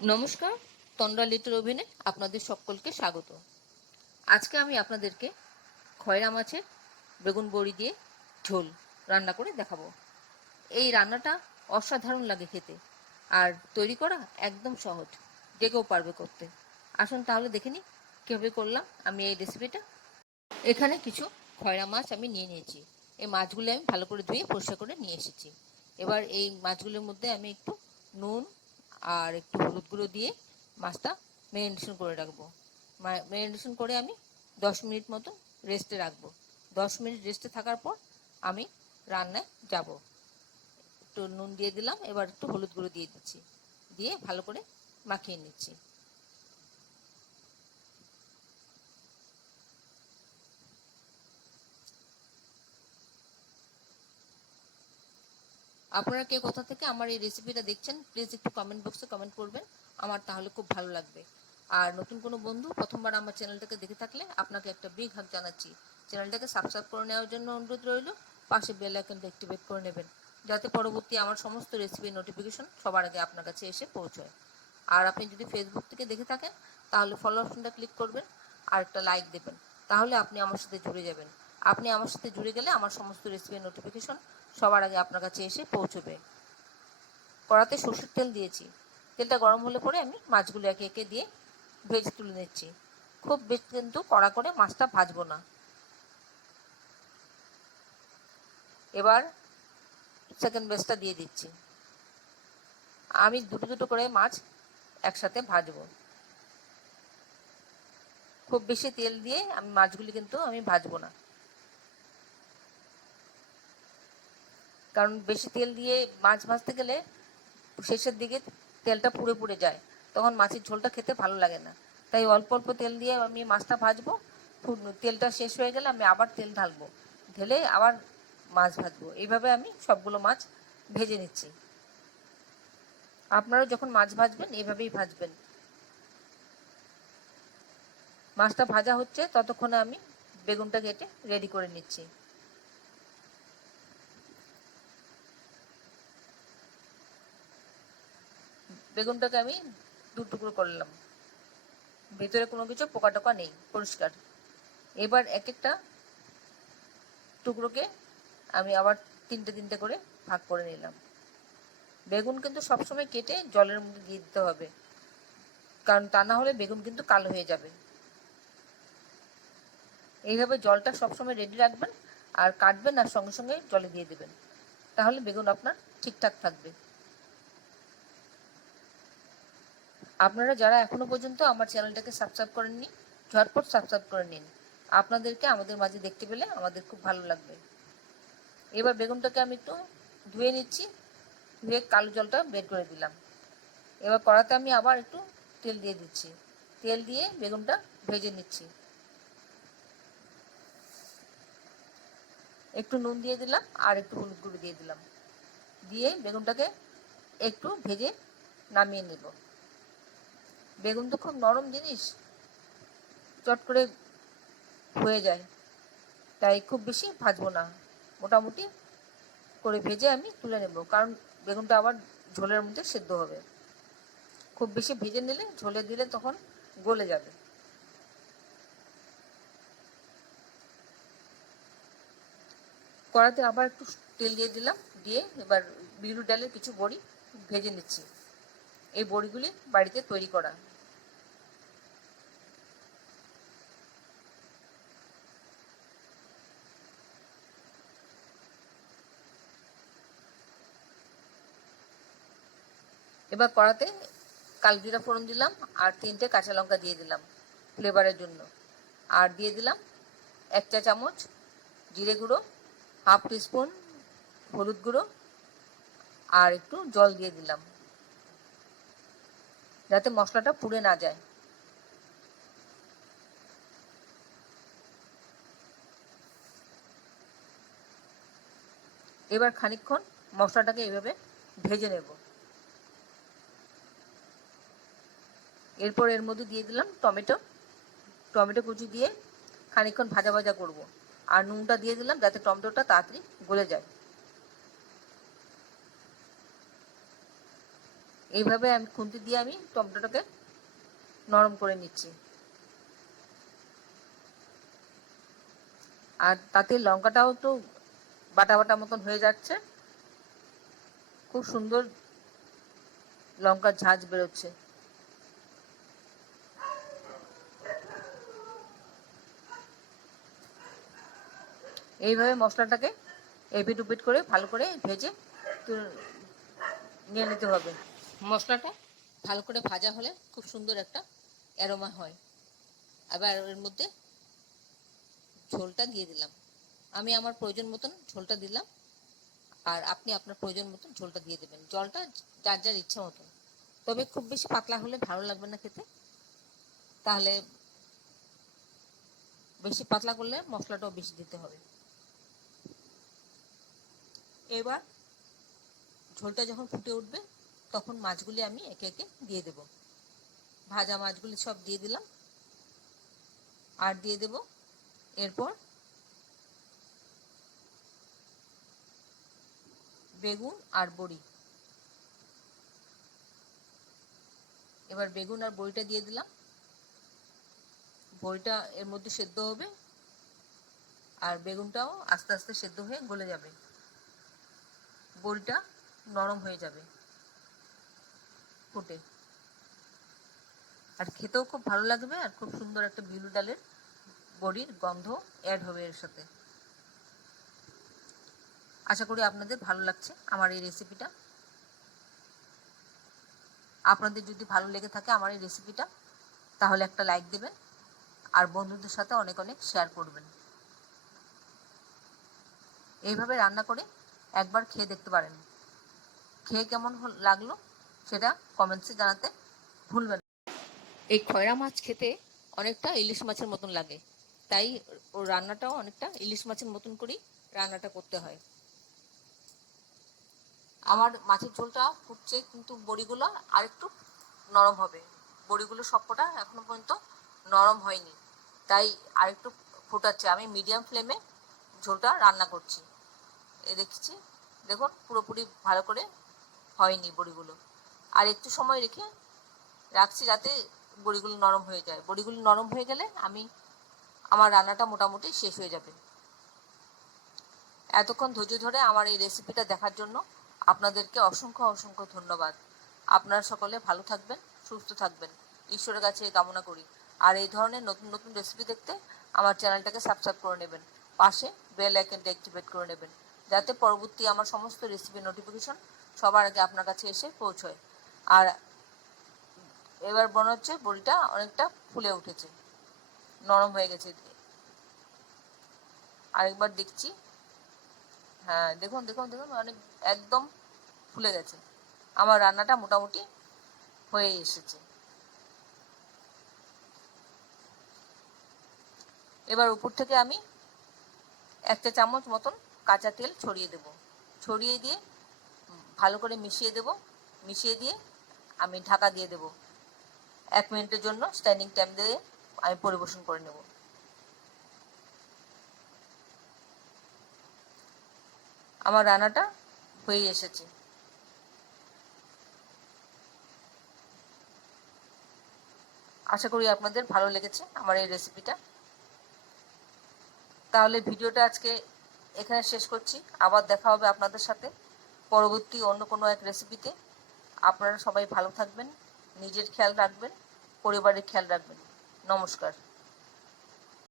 নমস্কার, তন্দ্রা লিটল ওভেনে আপনাদের সকলকে স্বাগত। আজকে আমি আপনাদেরকে খয়রা মাছের বেগুন বড়ি দিয়ে ঝোল রান্না করে দেখাবো। এই রান্নাটা অসাধারণ লাগে খেতে, আর তৈরি করা একদম সহজ, যে কেউ পারবে করতে। আসুন তাহলে দেখে নিই কীভাবে করলাম আমি এই রেসিপিটা। এখানে কিছু খয়রা মাছ আমি নিয়ে নিয়েছি। এই মাছগুলো আমি ভালো করে ধুয়ে পরিষ্কার করে নিয়ে এসেছি। এবার এই মাছগুলোর মধ্যে আমি একটু নুন আর একটু হলুদ গুঁড়ো দিয়ে মাছটা ম্যারিনেশন করে রাখবো। ম্যারিনেশন করে আমি 10 মিনিট মতো রেস্টে রাখবো। 10 মিনিট রেস্টে থাকার পর আমি রান্নায় যাব। একটু নুন দিয়ে দিলাম, এবার একটু হলুদ গুঁড়ো দিয়ে দিচ্ছি, দিয়ে ভালো করে মাখিয়ে নিচ্ছি। আপনারা কে কোথা থেকে আমার এই রেসিপিটা দেখছেন প্লিজ একটু কমেন্ট বক্সে কমেন্ট করবেন, আমার তাহলে খুব ভালো লাগবে। আর নতুন কোনো বন্ধু প্রথমবার আমার চ্যানেলটাকে দেখে থাকলে আপনাকে একটা বিগ হাগ জানাচ্ছি। চ্যানেলটাকে সাবস্ক্রাইব করে নেওয়ার জন্য অনুরোধ রইল, পাশে বেল আইকনটা অ্যাক্টিভেট করে নেবেন, যাতে পরবর্তী আমার সমস্ত রেসিপির নোটিফিকেশন সবার আগে আপনার কাছে এসে পৌঁছয়। আর আপনি যদি ফেসবুক থেকে দেখে থাকেন তাহলে ফলো অপশনটা ক্লিক করবেন আর একটা লাইক দেবেন, তাহলে আপনি আমার সাথে জুড়ে যাবেন। আপনি আমার সাথে জুড়ে গেলে আমার সমস্ত রেসিপির নোটিফিকেশন সবার আগে আপনার কাছে এসে পৌঁছবে। কড়াতে সরষের তেল দিয়েছি। তেলটা গরম হলে পরে আমি মাছগুলো একে একে দিয়ে ভেজে তুলে নিচ্ছি। খুব বেশি কিন্তু কড়া করে মাছটা ভাজবো না। এবার সেকেন্ড বেসটা দিয়ে দিচ্ছি। আমি দুটো দুটো করে মাছ একসাথে ভাজবো। খুব বেশি তেল দিয়ে আমি মাছগুলি কিন্তু আমি ভাজবো না, কারণ বেশি তেল দিয়ে মাছ ভাজতে গেলে শেষের দিকে তেলটা পুড়ে পুড়ে যায়, তখন মাছের ঝোলটা খেতে ভালো লাগে না। তাই অল্প অল্প তেল দিয়ে আমি মাছটা ভাজবো। তেলটা শেষ হয়ে গেলে আমি আবার তেল ঢালবো, ঢেলে আবার মাছ ভাজবো। এইভাবে আমি সবগুলো মাছ ভেজে নিচ্ছি। আপনারাও যখন মাছ ভাজবেন এইভাবেই ভাজবেন। মাছটা ভাজা হচ্ছে ততক্ষণে আমি বেগুনটা কেটে রেডি করে নিচ্ছি। বেগুনটাকে আমি দু টুকরো করলাম, ভেতরে কোনো কিছু পোকা টোকা নেই, পরিষ্কার। এবার এক একটা টুকরোকে আমি আবার তিনটে তিনটে করে ভাগ করে নিলাম। বেগুন কিন্তু সবসময় কেটে জলের মধ্যে দিয়ে দিতে হবে, কারণ তা না হলে বেগুন কিন্তু কালো হয়ে যাবে। এইভাবে জলটা সবসময় রেডি রাখবেন, আর কাটবেন আর সঙ্গে সঙ্গে জলে দিয়ে দেবেন, তাহলে বেগুন আপনার ঠিকঠাক থাকবে। আপনারা যারা এখনো পর্যন্ত আমার চ্যানেলটাকে সাবস্ক্রাইব করেননি, ঝটপট সাবস্ক্রাইব করে নিন। আপনাদেরকে আমাদের মাঝে দেখতে পেলে আমাদের খুব ভালো লাগবে। এবার বেগুনটাকে আমি একটু ধুয়ে নিচ্ছি, ধুয়ে কালো জলটা বের করে দিলাম। এবার কড়াতে আমি আবার একটু তেল দিয়ে দিচ্ছি, তেল দিয়ে বেগুনটা ভেজে নিচ্ছি। একটু নুন দিয়ে দিলাম আর একটু হলুদ গুঁড়ো দিয়ে দিলাম, দিয়ে বেগুনটাকে একটু ভেজে নামিয়ে নেব। বেগুন তো খুব নরম জিনিস, চট করে হয়ে যায়, তাই খুব বেশি ভাজবো না, মোটামুটি করে ভেজে আমি তুলে নেব, কারণ বেগুনটা আবার ঝোলের মধ্যে সেদ্ধ হবে। খুব বেশি ভেজে নিলে ঝোলে দিলে তখন গলে যাবে। কড়াতে আবার একটু তেল দিয়ে দিলাম, দিয়ে এবার বিউলির ডালের কিছু বড়ি ভেজে নিচ্ছি। এই বড়িগুলি বাড়িতে তৈরি করা। এবার কড়াতে কালজিরা ফোড়ন দিলাম আর 3টে কাঁচা লঙ্কা দিয়ে দিলাম ফ্লেভারের জন্য, আর দিয়ে দিলাম 1 চা চামচ জিরে গুঁড়ো, হাফ টিস্পুন হলুদ গুঁড়ো, আর একটু জল দিয়ে দিলাম, যাতে মশলাটা পুড়ে না যায়। এবার খানিকক্ষণ মশলাটাকে এইভাবে ভেজে নেব। এরপর এর মধ্যে দিয়ে দিলাম টমেটো, টমেটো কুচি দিয়ে খানিকক্ষণ ভাজা ভাজা করব, আর নুনটা দিয়ে দিলাম যাতে টমেটোটা তাড়াতাড়ি গলে যায়। এইভাবে আমি খুন্তি দিয়ে আমি টমেটোটাকে নরম করে নিচ্ছি। আর তাতে লঙ্কাটাও তো বাটা বাটা মতন হয়ে যাচ্ছে, খুব সুন্দর লঙ্কার ঝাঁঝ বেরোচ্ছে। এইভাবে মশলাটাকে এপিট উপিট করে ভালো করে ভেজে নিয়ে নিতে হবে। মশলাটা ভালো করে ভাজা হলে খুব সুন্দর একটা অ্যারোমা হয়। আবার এর মধ্যে ঝোলটা দিয়ে দিলাম। আমি আমার প্রয়োজন মতন ঝোলটা দিলাম, আর আপনি আপনার প্রয়োজন মতন ঝোলটা দিয়ে দেবেন। জলটা যার যার ইচ্ছা মতন, তবে খুব বেশি পাতলা হলে ভালো লাগবে না খেতে, তাহলে বেশি পাতলা করলে মশলাটাও বেশি দিতে হবে। এবার ঝোলটা যখন ফুটে উঠবে তখন মাছগুলি আমি একে একে দিয়ে দেব। ভাজা মাছগুলি সব দিয়ে দিলাম, আর দিয়ে দেব এরপর বেগুন আর বড়ি। এবার বেগুন আর বড়িটা দিয়ে দিলাম। বড়িটা এর মধ্যে সেদ্ধ হবে, আর বেগুনটাও আস্তে আস্তে সেদ্ধ হয়ে গলে যাবে, বড়িটা নরম হয়ে যাবে ফুটে, আর খেতেও খুব ভালো লাগবে, আর খুব সুন্দর একটা বিউলি ডালের বড়ির গন্ধ অ্যাড হবে এর সাথে। আশা করি আপনাদের ভালো লাগছে আমার এই রেসিপিটা। আপনাদের যদি ভালো লেগে থাকে আমার এই রেসিপিটা, তাহলে একটা লাইক দেবেন, আর বন্ধুদের সাথে অনেক অনেক শেয়ার করবেন। এইভাবে রান্না করে একবার খেয়ে দেখতে পারেন। খেয়ে কেমন লাগলো সেটা কমেন্টসে জানাতে ভুলবেন। এই খয়রা মাছ খেতে অনেকটা ইলিশ মাছের মতন লাগে, তাই ওর রান্নাটাও অনেকটা ইলিশ মাছের মতন করেই রান্নাটা করতে হয়। আমার মাছের ঝোলটা ফুটছে, কিন্তু বড়িগুলো আরেকটু নরম হবে। বড়িগুলো সবকটা এখনো পর্যন্ত নরম হয়নি, তাই আরেকটু ফোটাচ্ছে। আমি মিডিয়াম ফ্লেমে ঝোলটা রান্না করছি। দেখছি, দেখুন পুরোপুরি ভালো করে হয়নি বড়িগুলো, আর একটু সময় রেখে রাখছি যাতে বড়িগুলো নরম হয়ে যায়। বড়িগুলো নরম হয়ে গেলে আমার রান্নাটা মোটামুটি শেষ হয়ে যাবে। এতক্ষণ ধৈর্য ধরে আমার এই রেসিপিটা দেখার জন্য আপনাদেরকে অসংখ্য অসংখ্য ধন্যবাদ। আপনারা সকলে ভালো থাকবেন, সুস্থ থাকবেন, ঈশ্বরের কাছে কামনা করি। আর এই ধরনের নতুন নতুন রেসিপি দেখতে আমার চ্যানেলটাকে সাবস্ক্রাইব করে নেবেন, পাশে বেল আইকনটা অ্যাক্টিভেট করে নেবেন, যাতে পরবর্তী আমার সমস্ত রেসিপি নোটিফিকেশন সবার আগে আপনার কাছে এসে পৌঁছয়। আর এবার মনে হচ্ছে বড়িটা অনেকটা ফুলে উঠেছে, নরম হয়ে গেছে। আরেকবার দেখছি, হ্যাঁ দেখুন দেখুন দেখুন, অনেক একদম ফুলে গেছে। আমার রান্নাটা মোটামুটি হয়ে এসেছে। এবার উপর থেকে আমি 1 চা চামচ মতন কাঁচা তেল ছড়িয়ে দেব। ছড়িয়ে দিয়ে ভালো করে মিশিয়ে দেব। মিশিয়ে দিয়ে আমি ঢাকা দিয়ে দেব। 1 মিনিটের জন্য স্ট্যান্ডিং টাইম দিয়ে আমি পরিবেশন করে নেব। আমার রান্নাটা হয়ে এসেছে। আশা করি আপনাদের ভালো লেগেছে আমার এই রেসিপিটা। তাহলে ভিডিওটা আজকে এখানে শেষ করছি। আবার দেখা হবে আপনাদের সাথে পরবর্তী অন্য কোনো এক রেসিপিতে। আপনারা সবাই ভালো থাকবেন, নিজের খেয়াল রাখবেন, পরিবারের খেয়াল রাখবেন। নমস্কার।